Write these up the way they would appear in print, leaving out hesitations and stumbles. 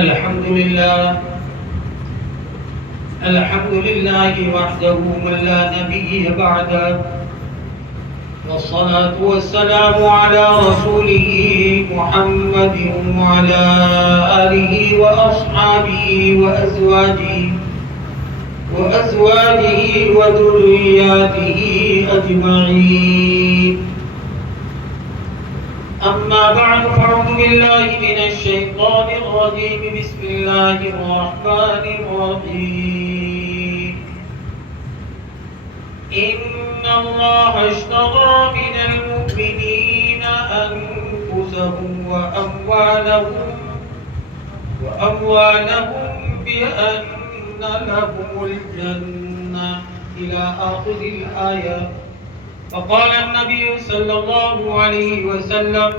الحمد لله الحمد لله وحده من لا نبي بعده، والصلاة والسلام على رسوله محمد وعلى آله وأصحابه وأزواجه وذرياته أجمعين. أما بعد، فأعوذ بالله من الشيطان الرجيم. بسم الله الرحمن الرحيم. إن الله اشترى من المؤمنين أنفسهم وأموالهم بأن لهم الجنة إلى آخر الآية. فقال النبي صلى الله عليه وسلم: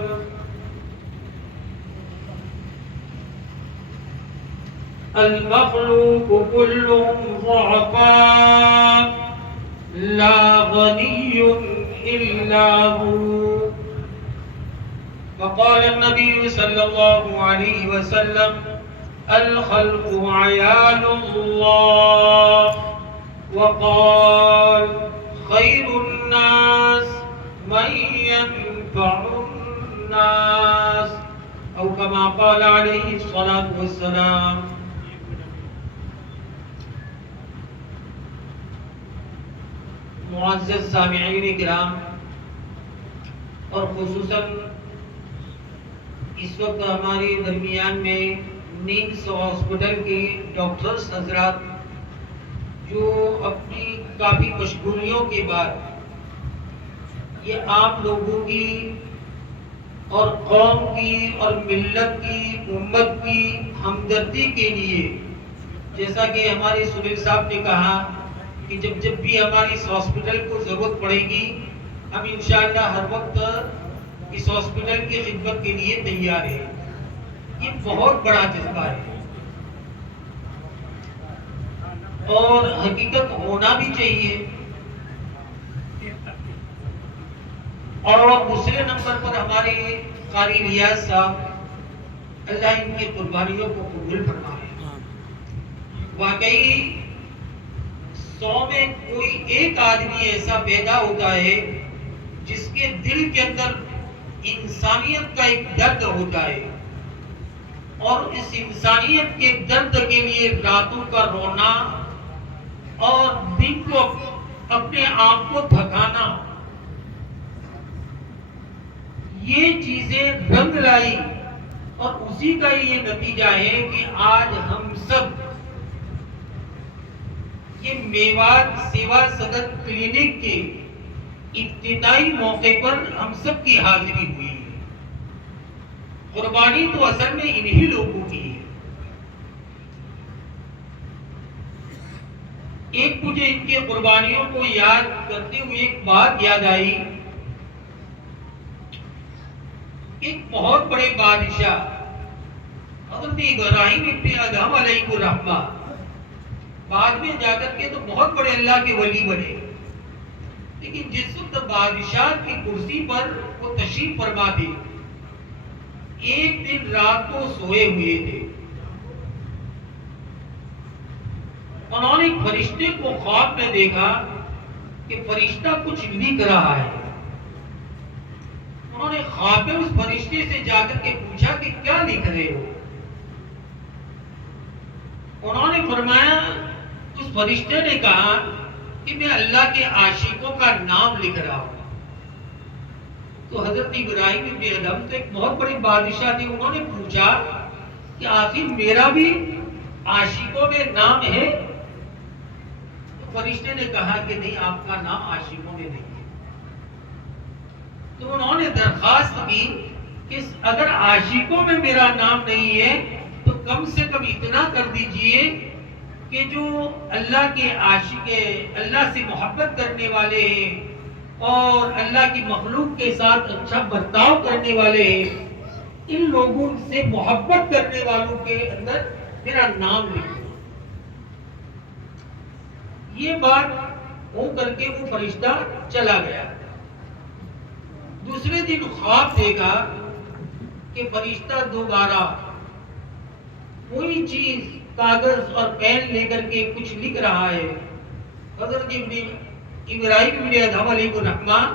المخلوق كلهم ضعفاء لا غني إلا هو. فقال النبي صلى الله عليه وسلم: الخلق عيال الله. وقال: خير الناس من ينفع الناس، أو كما قال عليه الصلاة والسلام. معزز سامعین کرام، اور خصوصاً اس وقت ہمارے درمیان میں نیمز ہاسپٹل کے ڈاکٹرز حضرات جو اپنی کافی مشغولیوں کے بعد یہ آپ لوگوں کی اور قوم کی اور ملت کی امت کی ہمدردی کے لیے، جیسا کہ ہمارے سنیل صاحب نے کہا کہ جب بھی ہماری اس ہاسپٹل کو ضرورت پڑے گی، ہم انشاءاللہ ہر وقت اس ہاسپٹل کی خدمت کے لیے تیار ہیں. یہ بہت بڑا جذبہ ہے اور حقیقت ہونا بھی چاہیے. اور دوسرے نمبر پر ہمارے قاری ریاض صاحب، اللہ ان کی قربانیوں کو قبول فرمائے. واقعی 100 میں کوئی ایک آدمی ایسا پیدا ہوتا ہے جس کے دل کے اندر انسانیت کا ایک درد ہوتا ہے، اور اس انسانیت کے درد کے لیے راتوں کا رونا اور دن کو اپنے آپ کو تھکانا، یہ چیزیں رنگ لائی. اور اسی کا یہ نتیجہ ہے کہ آج ہم سب یہ میوات سیوا سدن کلینک کے ابتدائی موقع پر ہم سب کی حاضری ہوئی ہے. قربانی تو اصل میں انہی لوگوں کی ہے. ایک مجھے ان کی قربانیوں کو یاد کرتے ہوئے ایک بات یاد آئی. ایک بہت بڑے بادشاہ حضرت ابراہیم ابن ادہم علیہ الرحمہ بعد میں جا کر کے تو بہت بڑے اللہ کے ولی بنے، لیکن جس وقت بادشاہ کی کرسی پر وہ تشریف فرما تھے، ایک دن رات کو سوئے ہوئے تھے. انہوں نے ایک فرشتے کو خواب میں دیکھا کہ فرشتہ کچھ لکھ رہا ہے. انہوں نے خواب میں اس فرشتے سے جا کر کے پوچھا کہ کیا لکھ رہے ہو؟ انہوں نے فرمایا، اس فرشتے نے کہا کہ میں اللہ کے عاشقوں کا نام لکھ رہا ہوں. تو حضرت ابراہیم ابن ادہم تو ایک بہت بڑے بادشاہ تھے. انہوں نے پوچھا کہ آخر میرا بھی عاشقوں میں نام ہے؟ تو فرشتے نے کہا کہ نہیں، آپ کا نام عاشقوں میں نہیں ہے. تو انہوں نے درخواست کی کہ اگر عاشقوں میں میرا نام نہیں ہے تو کم سے کم اتنا کر دیجئے کہ جو اللہ کے عاشق، اللہ سے محبت کرنے والے ہیں اور اللہ کی مخلوق کے ساتھ اچھا برتاؤ کرنے والے ہیں، ان لوگوں سے محبت کرنے والوں کے اندر میرا نام لکھو. یہ بات ہو کر کے وہ فرشتہ چلا گیا. دوسرے دن خواب دیکھا کہ فرشتہ دوبارہ کوئی چیز کاغذ اور پین لے کر کے کچھ لکھ رہا ہے، حضرت ابراہیم بن ادھم علیہ الرحمن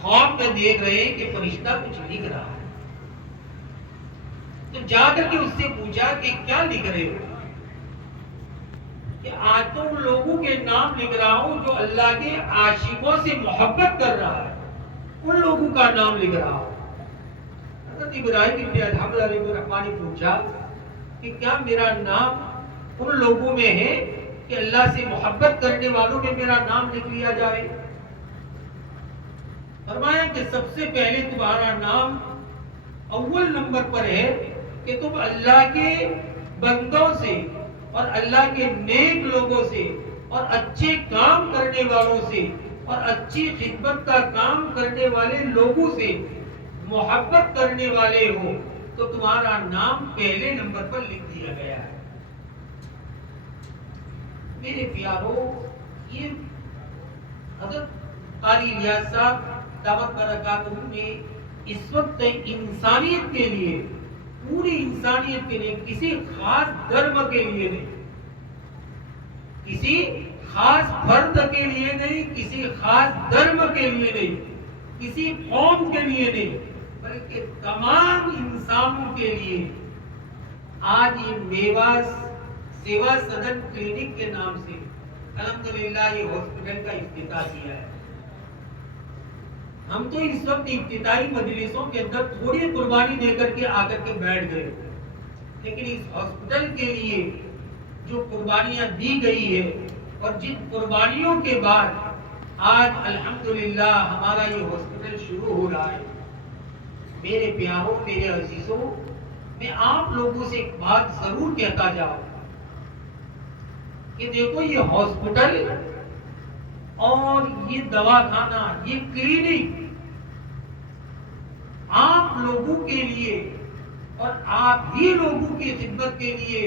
خواب میں دیکھ رہے ہیں کہ فرشتہ کچھ لکھ رہا ہے، تو جا کر کے اس سے پوچھا کہ کیا لکھ رہے ہو؟ کہ آج تو ان لوگوں کے نام لکھ رہا ہوں جو اللہ کے عاشقوں سے محبت کر رہا ہے، ان لوگوں کا نام لکھ رہا ہوں۔ حضرت ابراہیم بن ادھم علیہ الرحمن نے پوچھا کہ کیا میرا نام ان لوگوں میں ہے کہ اللہ سے محبت کرنے والوں میں میرا نام لکھ لیا جائے؟ فرمایا کہ سب سے پہلے تمہارا نام اول نمبر پر ہے کہ تم اللہ کے بندوں سے اور اللہ کے نیک لوگوں سے اور اچھے کام کرنے والوں سے اور اچھی خدمت کا کام کرنے والے لوگوں سے محبت کرنے والے ہو، تو تمہارا نام پہلے نمبر پر لکھ دیا گیا ہے۔ میرے پیارو، یہ حضرت قاری الیاس صاحب دعوت برکاتہ نے اس وقت انسانیت کے لیے، پوری انسانیت کے لیے، کسی خاص دھرم کے لیے نہیں، کسی خاص فرد کے لیے نہیں، کسی خاص دھرم کے لیے نہیں، کسی قوم کے لیے نہیں، بلکہ تمام انسانوں کے لیے آج یہ میواس سیوا سدن کلینک کے نام سے الحمدللہ یہ ہاسپٹل کا افتتاح کیا ہے۔ ہم تو اس وقت ابتدائی مجلسوں کے اندر تھوڑی قربانی دے کر کے آ کر کے بیٹھ گئے، لیکن اس ہاسپٹل کے لیے جو قربانیاں دی گئی ہے اور جن قربانیوں کے بعد آج الحمدللہ ہمارا یہ ہاسپٹل شروع ہو رہا ہے۔ میرے پیاروں، میرے عزیزوں، میں آپ لوگوں سے ایک بات ضرور کہتا جاؤں کہ دیکھو یہ ہاسپٹل اور یہ دواخانہ، یہ کلینک آپ لوگوں کے لیے اور آپ ہی لوگوں کی خدمت کے لیے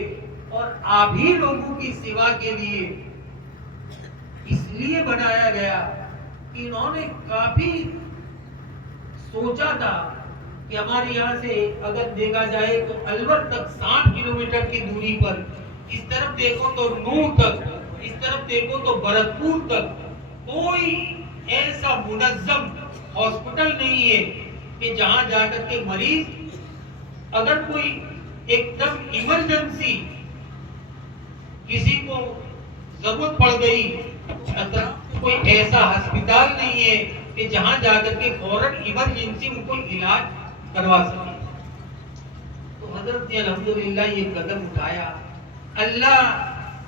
اور آپ ہی لوگوں کی سیوا کے لیے اس لیے بنایا گیا کہ انہوں نے کافی سوچا تھا کہ ہمارے یہاں سے اگر دیکھا جائے تو الور تک 60 کلومیٹر کی دوری پر، اس طرف دیکھو تو نور تک، اس طرف دیکھو تو برتپور تک کوئی ایسا منظم ہاسپٹل نہیں ہے کہ جہاں جا کر کے مریض اگر کوئی ایک دم ایمرجنسی کسی کو ضرورت پڑ گئی، اگر کوئی ایسا ہسپتال نہیں ہے کہ جہاں جا کر کے فوراً ایمرجنسی ان کو علاج کروا سکے۔ تو حضرت نے الحمدللہ یہ قدم اٹھایا۔ اللہ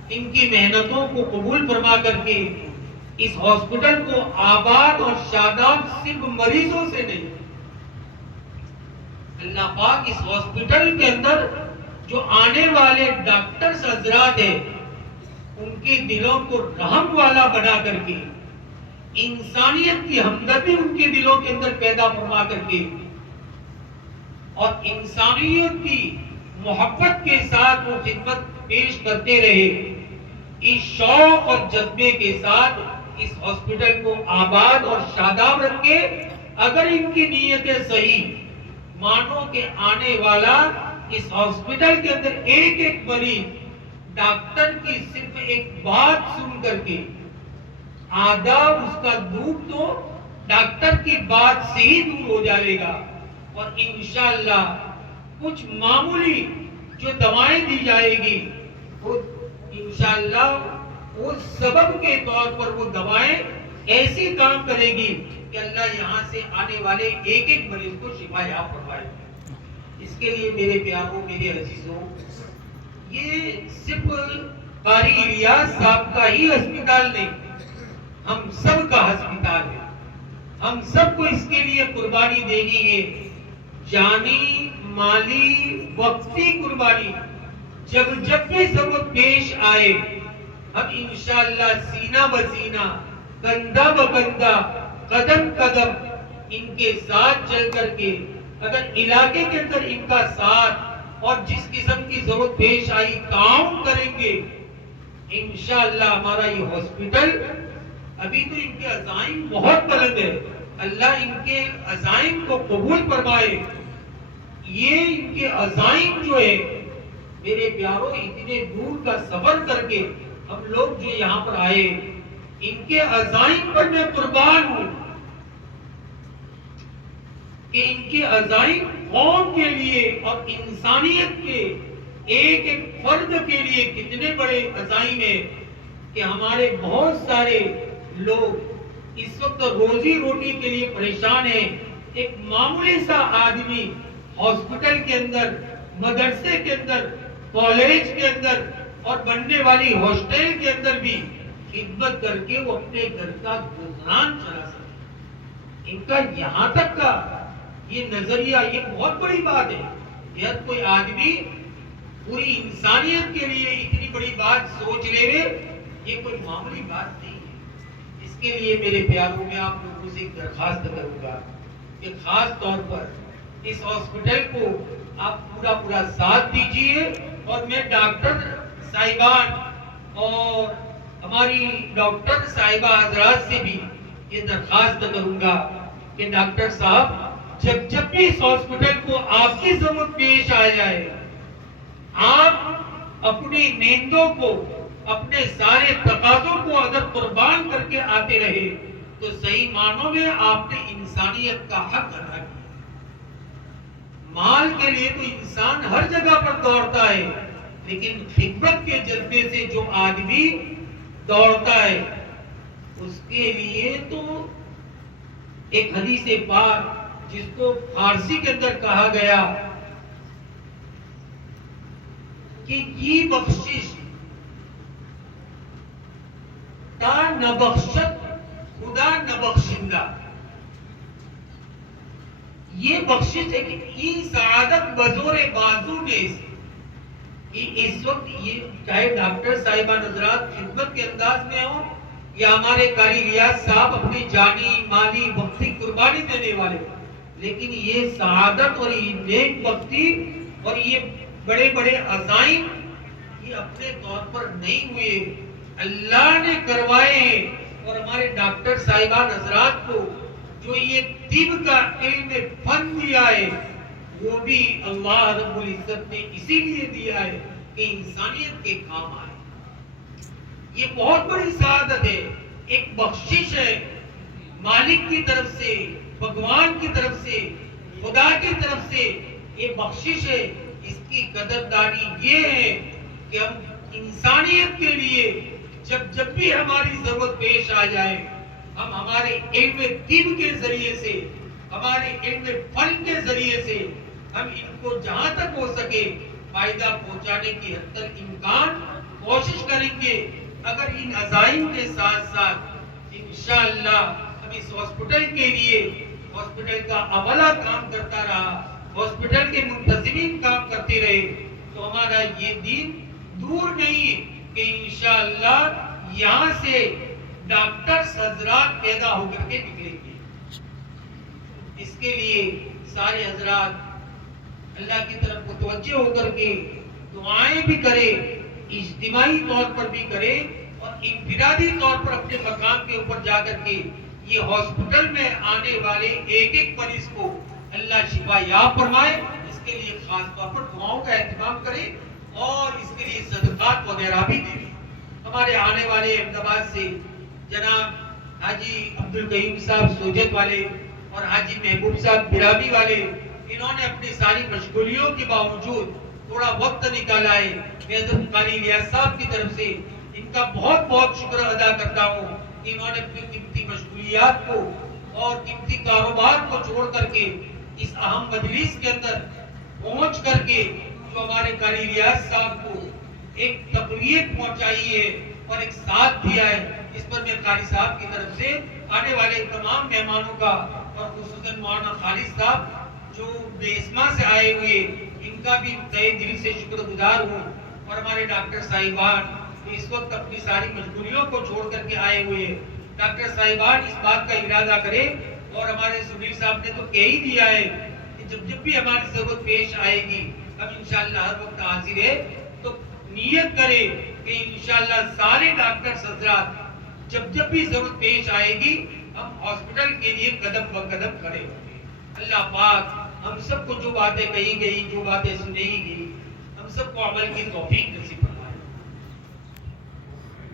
ان کی محنتوں کو قبول فرما کر کے اس ہاسپٹل کو آباد اور شاداب صرف مریضوں سے نہیں، اللہ پاک اس ہاسپٹل کے اندر جو آنے والے ڈاکٹرز حضرات ہیں ان کے دلوں کو رحم والا بنا کر کے، انسانیت کی ہمدردی ان کے دلوں کے اندر پیدا فرما کر کے اور انسانیت کی محبت کے ساتھ وہ خدمت پیش کرتے رہے، اس شوق اور جذبے کے ساتھ اس ہاسپٹل کو آباد اور شاداب رکھے۔ اگر ان کی نیتیں صحیح، مانو کہ آنے والا اس ہاسپٹل کے اندر ایک ایک مریض ڈاکٹر کی صرف ایک بات سن کر کے آدھا اس کا دکھ تو ڈاکٹر کی بات سے ہی دور ہو جائے گا، اور انشاءاللہ کچھ معمولی جو دوائیں دی جائے گی وہ انشاءاللہ اس سبب کے طور پر وہ دوائیں ایسی کام کرے گی کہ اللہ یہاں سے آنے والے ایک ایک مریض کو شفا یاب فرمائے۔ اس کے لیے میرے پیاروں، میرے عزیزوں، یہ صرف قاری الیاس صاحب کا ہی ہسپتال نہیں، ہم سب کا ہسپتال ہے۔ ہم سب کو اس کے لیے قربانی دینی ہے، جانی، مالی، وقتی قربانی۔ جب جب بھی ضرورت پیش آئے ہم انشاءاللہ سینہ بسینہ، کندھا بکندھا، قدم قدم ان کے ساتھ چل کر کے، اگر علاقے کے اندر ان کا ساتھ اور جس قسم کی ضرورت پیش آئی تعاون کریں گے، انشاءاللہ ہمارا یہ ہاسپٹل، ابھی تو ان کے عزائم بہت بلند ہے، اللہ ان کے عزائم کو قبول فرمائے۔ یہ ان کے عزائم جو ہے میرے پیاروں اتنے دور کا سفر کر کے ہم لوگ جو یہاں پر آئے، ان کے عزائم پر میں قربان ہوں کہ ان کے عزائم قوم کے لیے اور انسانیت کے ایک ایک فرد کے لیے کتنے بڑے عزائم ہیں کہ ہمارے بہت سارے لوگ اس وقت روزی روٹی کے لیے پریشان ہیں۔ ایک معمولی سا آدمی ہاسپٹل کے اندر، مدرسے کے اندر، کالج کے اندر اور بننے والی ہاسٹل کے اندر بھی خدمت کر کے وہ اپنے گھر کا گزران چلا سکے۔ ان کا یہاں تک کا یہ نظریہ، یہ بہت بڑی بات ہے۔ یہ کوئی آدمی پوری انسانیت کے لیے اتنی بڑی بات سوچ لے رہے، یہ کوئی معمولی بات نہیں ہے۔ اس کے لیے میرے پیاروں میں آپ لوگوں سے ایک درخواست کروں گا کہ خاص طور پر اس ہاسپٹل کو آپ پورا ساتھ دیجئے، اور میں ڈاکٹر صاحبان اور ہماری ڈاکٹر صاحبہ حضرات سے بھی یہ درخواست کروں گا کہ ڈاکٹر صاحب جب بھی اس ہاسپٹل کو آپ کی ضرورت پیش آ جائے، آپ اپنی نیندوں کو، اپنے سارے تقاضوں کو اگر قربان کر کے آتے رہے تو صحیح معنوں میں آپ نے انسانیت کا حق ادا کیا۔ مال کے لیے تو انسان ہر جگہ پر دوڑتا ہے، لیکن خدمت کے جذبے سے جو آدمی دوڑتا ہے اس کے لیے تو ایک حدیث پاک جس کو فارسی کے اندر کہا گیا کہ یہ بخشش تا نہ بخشت خدا نہ بخشندہ، یہ بخشش ہے کہ یہ سعادت بزور بازو نے اس وقت، یہ چاہے ڈاکٹر صاحبان حضرات خدمت کے انداز میں ہوں یا ہمارے قاری ریاض صاحب اپنی جانی مالی وقتی قربانی دینے والے، لیکن یہ سعادت اور یہ نیک بختی اور یہ بڑے بڑے عزائم یہ اپنے طور پر نہیں ہوئے، اللہ نے کروائے ہیں۔ اور ہمارے ڈاکٹر صاحبان حضرات کو جو یہ طب کا علم فن دیا ہے، وہ بھی اللہ رب العزت نے اسی لیے دیا ہے کہ انسانیت کے کام آئے۔ یہ بہت بڑی سعادت ہے، ایک بخشش ہے مالک کی طرف سے، بھگوان کی طرف سے، خدا کی طرف سے یہ بخشش ہے۔ اس کی قدردانی یہ ہے کہ ہم انسانیت کے لیے جب بھی ہماری ضرورت پیش آ جائے، ہم ہمارے علم طب کے ذریعے سے، ہمارے علم فن کے ذریعے سے ہم ان کو جہاں تک ہو سکے فائدہ پہنچانے کی حد تک امکان کوشش کریں گے۔ اگر ان عزائم کے ساتھ ساتھ انشاءاللہ ہم اس ہاسپٹل کے لیے، ہاسپٹل کا عملہ کام کرتا رہا، ہاسپٹل کے منتظمین کام کرتے رہے، تو ہمارا یہ دین دور نہیں کہ انشاءاللہ یہاں سے ڈاکٹرز حضرات پیدا ہو کر کے نکلیں گے۔ اس کے لیے سارے حضرات اللہ کی طرف متوجہ ہو کر کے دعائیں بھی کرے، اجتماعی طور پر بھی کرے اور انفرادی طور پر اپنے مقام کے اوپر جا کر کے یہ ہاسپٹل میں آنے والے ایک ایک مریض کو اللہ شفا یاب فرمائے، اس کے لیے خاص طور پر دعاؤں کا اہتمام کرے اور اس کے لیے صدقات وغیرہ بھی دے۔ ہمارے آنے والے احمد آباد سے جناب حاجی عبدالقیوم صاحب سوجت والے اور حاجی محبوب صاحب برامی والے، انہوں نے اپنی ساری مشغولیوں کے باوجود تھوڑا وقت نکالا ہے۔ میں حضرت قاری ریاض صاحب کی طرف سے ان کا بہت بہت شکر ادا کرتا ہوں کہ انہوں نے اپنی قیمتی مشغولیات کو اور قیمتی کاروبار کو چھوڑ کر کے اس اہم مجلس کے اندر پہنچ کر کے جو ہمارے قاری ریاض صاحب کو ایک تقویت پہنچائی ہے اور ایک ساتھ دیا ہے۔ اس پر میں قاری صاحب کی طرف سے آنے والے تمام مہمانوں کا اور خصوصاً مولانا خالد صاحب جو بے اسما سے آئے ہوئے، ان کا بھی تہہ دل سے شکر گزار ہوں، اور ہمارے ڈاکٹر صاحبان اس وقت اپنی ساری مشغولیوں کو چھوڑ کر کے آئے ہوئے ہیں۔ ڈاکٹر صاحبان اس بات کا ارادہ کریں، اور ہمارے سنیل صاحب نے تو کہہ ہی دیا ہے کہ جب بھی ہماری ضرورت پیش آئے گی ہم انشاءاللہ ہر وقت حاضر ہے، تو نیت کرے کہ انشاءاللہ سارے ڈاکٹر حضرات جب بھی ضرورت پیش آئے گی ہم ہاسپٹل کے لیے قدم ب قدم کھڑے ہوں گے۔ اللہ پاک ہم سب کو جو باتیں کہی گئی، جو باتیں سنائی گئی، ہم سب کو عمل کی توفیق نصیب